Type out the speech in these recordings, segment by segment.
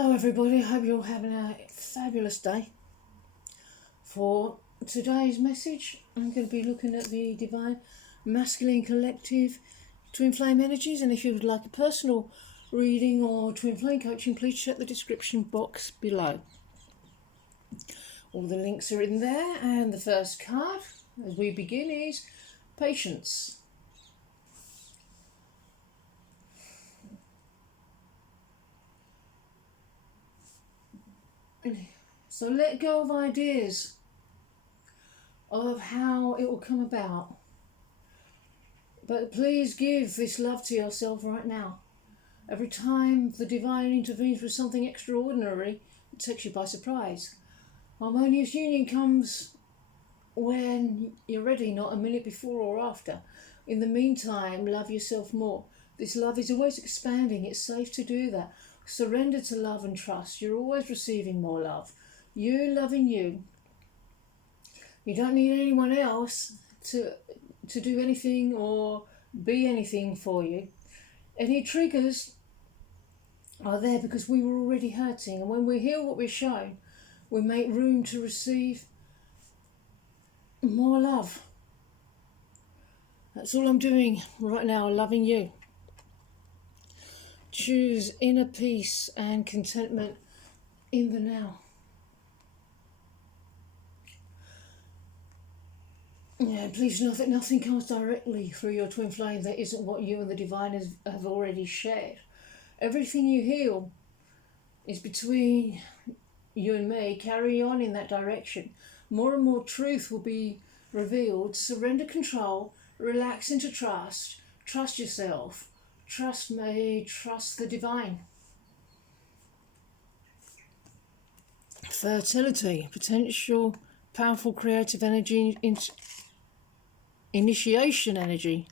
Hello everybody, I hope you're having a fabulous day. For today's message, I'm going to be looking at the Divine Masculine Collective Twin Flame Energies, and if you would like a personal reading or Twin Flame coaching, please check the description box below. All the links are in there, and the first card as we begin is Patience. So let go of ideas of how it will come about. But please give this love to yourself right now. Every time the divine intervenes with something extraordinary, it takes you by surprise. Harmonious union comes when you're ready, not a minute before or after. In the meantime, love yourself more. This love is always expanding. It's safe to do that. Surrender to love and trust. You're always receiving more love. You loving you. You don't need anyone else to do anything or be anything for you. Any triggers are there because we were already hurting, and when we heal what we're shown, we make room to receive more love. That's all I'm doing right now, loving you. Choose inner peace and contentment in the now. Yeah, please know that nothing comes directly through your twin flame that isn't what you and the divine have already shared. Everything you heal is between you and me. Carry on in that direction. More and more truth will be revealed. Surrender control. Relax into trust. Trust yourself. Trust me. Trust the divine. Fertility. Potential, powerful, creative energy. Initiation energy.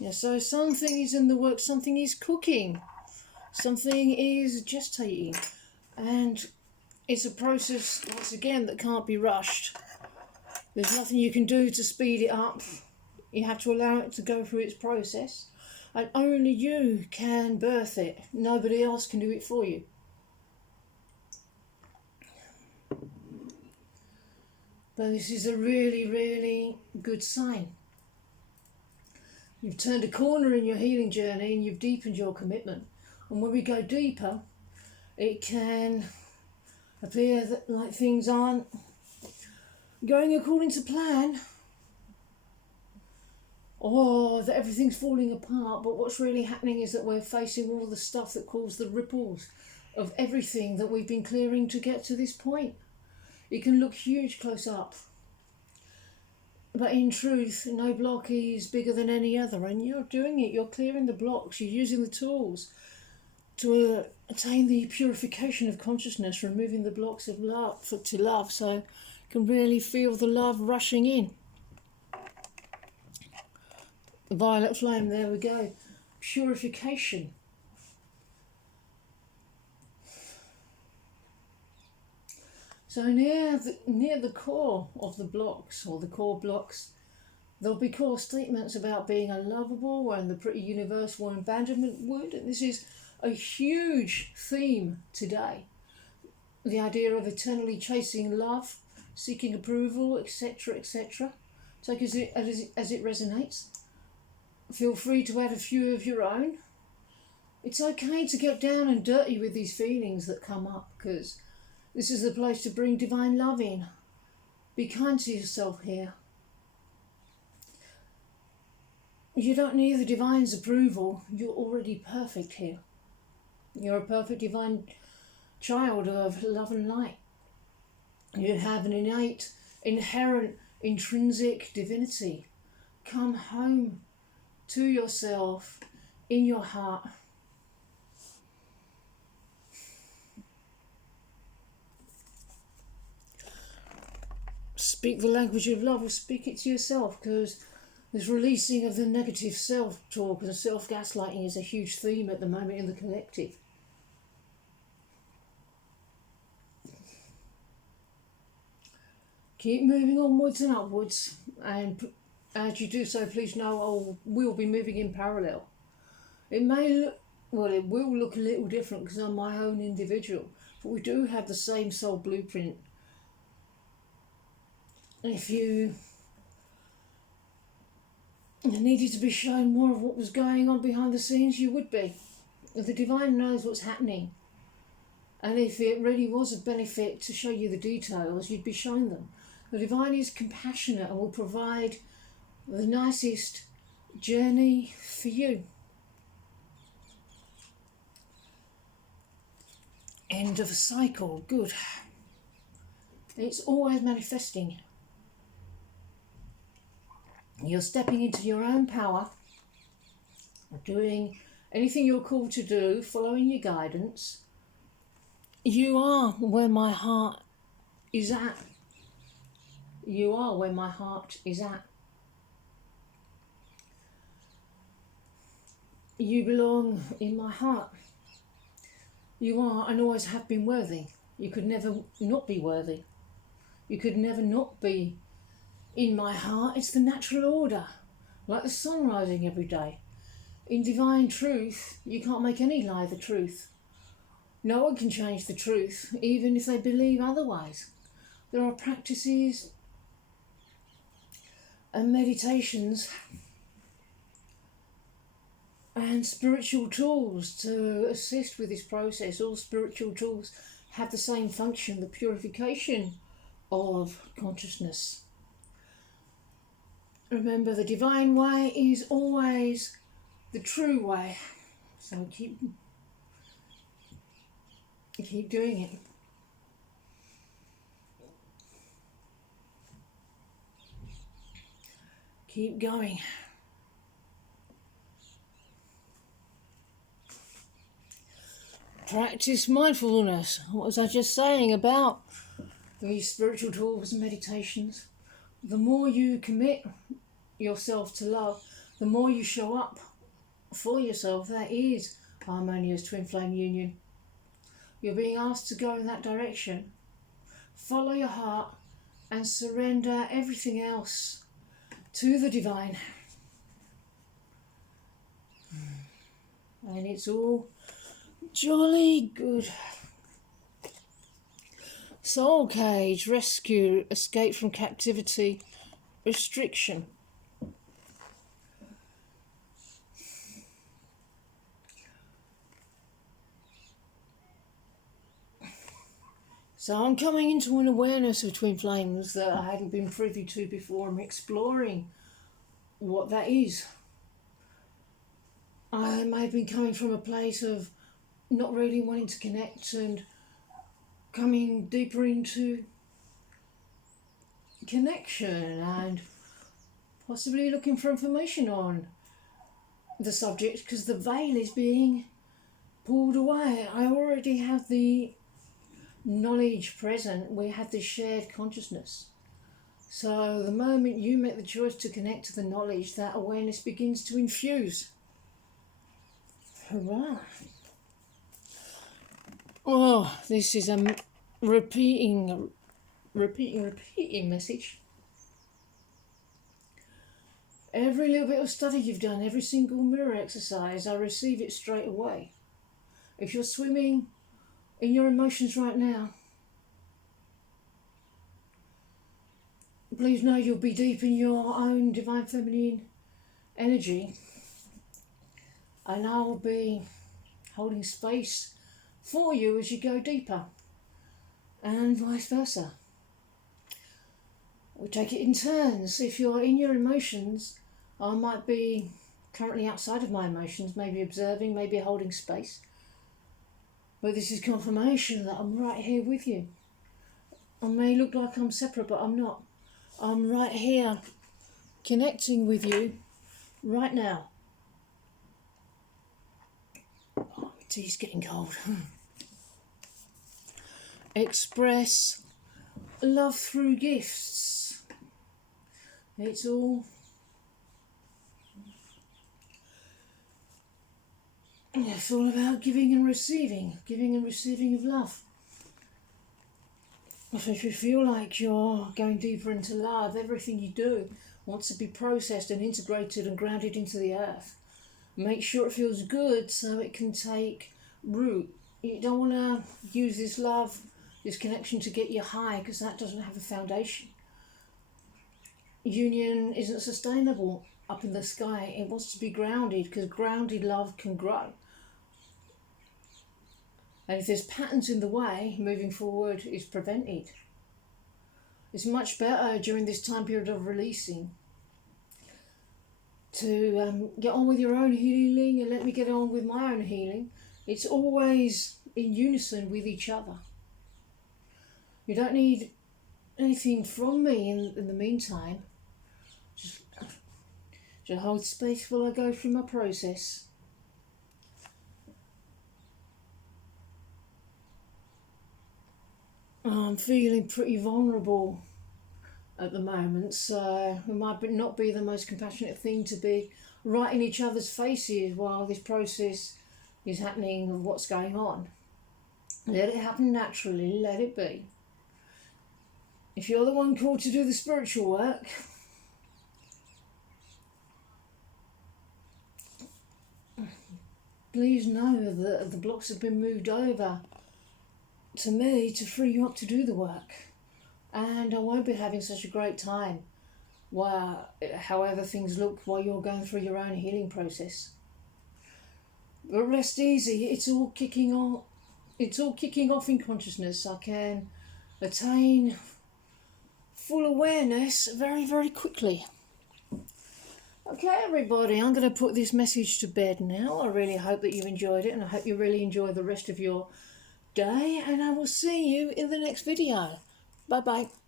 Yeah, so something is in the works, something is cooking, something is gestating, and it's a process, once again, that can't be rushed. There's nothing you can do to speed it up. You have to allow it to go through its process, and only you can birth it. Nobody else can do it for you. But this is a really, really good sign. You've turned a corner in your healing journey and you've deepened your commitment. And when we go deeper, it can appear that like things aren't going according to plan, or that everything's falling apart. But what's really happening is that we're facing all the stuff that caused the ripples of everything that we've been clearing to get to this point. It can look huge close up, but in truth, no block is bigger than any other, and you're doing it. You're clearing the blocks. You're using the tools to attain the purification of consciousness, removing the blocks of love to love, so you can really feel the love rushing in. The violet flame, there we go. Purification. So near the core of the blocks, or the core blocks, there'll be core statements about being unlovable and the pretty universal abandonment wound. And this is a huge theme today. The idea of eternally chasing love, seeking approval, etc., etc. Take as it resonates. Feel free to add a few of your own. It's okay to get down and dirty with these feelings that come up, because this is the place to bring divine love in. Be kind to yourself here. You don't need the divine's approval. You're already perfect here. You're a perfect divine child of love and light. You have an innate, inherent, intrinsic divinity. Come home to yourself in your heart. Speak the language of love, or speak it to yourself, because this releasing of the negative self-talk and self-gaslighting is a huge theme at the moment in the collective. Keep moving onwards and upwards, and as you do so, please know we'll be moving in parallel. It may well, it will look a little different because I'm my own individual, but we do have the same soul blueprint. If you needed to be shown more of what was going on behind the scenes, you would be. The divine knows what's happening. And if it really was of benefit to show you the details, you'd be shown them. The divine is compassionate and will provide the nicest journey for you. End of a cycle, good. It's always manifesting. You're stepping into your own power, doing anything you're called to do, following your guidance. You are where my heart is at. You are where my heart is at. You belong in my heart. You are and always have been worthy. You could never not be worthy. You could never not be in my heart. It's the natural order, like the sun rising every day. In divine truth, you can't make any lie the truth. No one can change the truth, even if they believe otherwise. There are practices and meditations and spiritual tools to assist with this process. All spiritual tools have the same function, the purification of consciousness. Remember, the divine way is always the true way. So keep doing it. Keep going. Practice mindfulness. What was I just saying about these spiritual tools and meditations? The more you commit yourself to love, the more you show up for yourself. That is harmonious twin flame union. You're being asked to go in that direction. Follow your heart and surrender everything else to the divine. And it's all jolly good. Soul cage, rescue, escape from captivity, restriction. So I'm coming into an awareness of twin flames that I hadn't been privy to before. I'm exploring what that is. I may have been coming from a place of not really wanting to connect and coming deeper into connection and possibly looking for information on the subject because the veil is being pulled away. I already have the knowledge present. We have this shared consciousness. So the moment you make the choice to connect to the knowledge, that awareness begins to infuse. Hurrah! Oh, this is a repeating message. Every little bit of study you've done, every single mirror exercise, I receive it straight away. If you're swimming in your emotions right now, please know you'll be deep in your own divine feminine energy, and I will be holding space for you as you go deeper, and vice versa. We take it in turns. If you're in your emotions, I might be currently outside of my emotions, maybe observing, maybe holding space. But this is confirmation that I'm right here with you. I may look like I'm separate, but I'm not. I'm right here, connecting with you right now. Oh, my tea's getting cold. Express love through gifts. It's all about giving and receiving of love. So if you feel like you're going deeper into love, everything you do wants to be processed and integrated and grounded into the earth. Make sure it feels good so it can take root. You don't want to use this love, this connection to get you high, because that doesn't have a foundation. Union isn't sustainable up in the sky. It wants to be grounded, because grounded love can grow. And if there's patterns in the way, moving forward is prevented. It's much better during this time period of releasing to get on with your own healing and let me get on with my own healing. It's always in unison with each other. You don't need anything from me in the meantime. Just hold space while I go through my process. I'm feeling pretty vulnerable at the moment, so it might not be the most compassionate thing to be right in each other's faces while this process is happening of what's going on. Let it happen naturally, let it be. If you're the one called to do the spiritual work, please know that the blocks have been moved over to me to free you up to do the work. And I won't be having such a great time however things look while you're going through your own healing process. But rest easy, it's all kicking off in consciousness. I can attain full awareness very, very quickly. Okay, everybody, I'm going to put this message to bed now. I really hope that you enjoyed it, and I hope you really enjoy the rest of your day, and I will see you in the next video. Bye bye.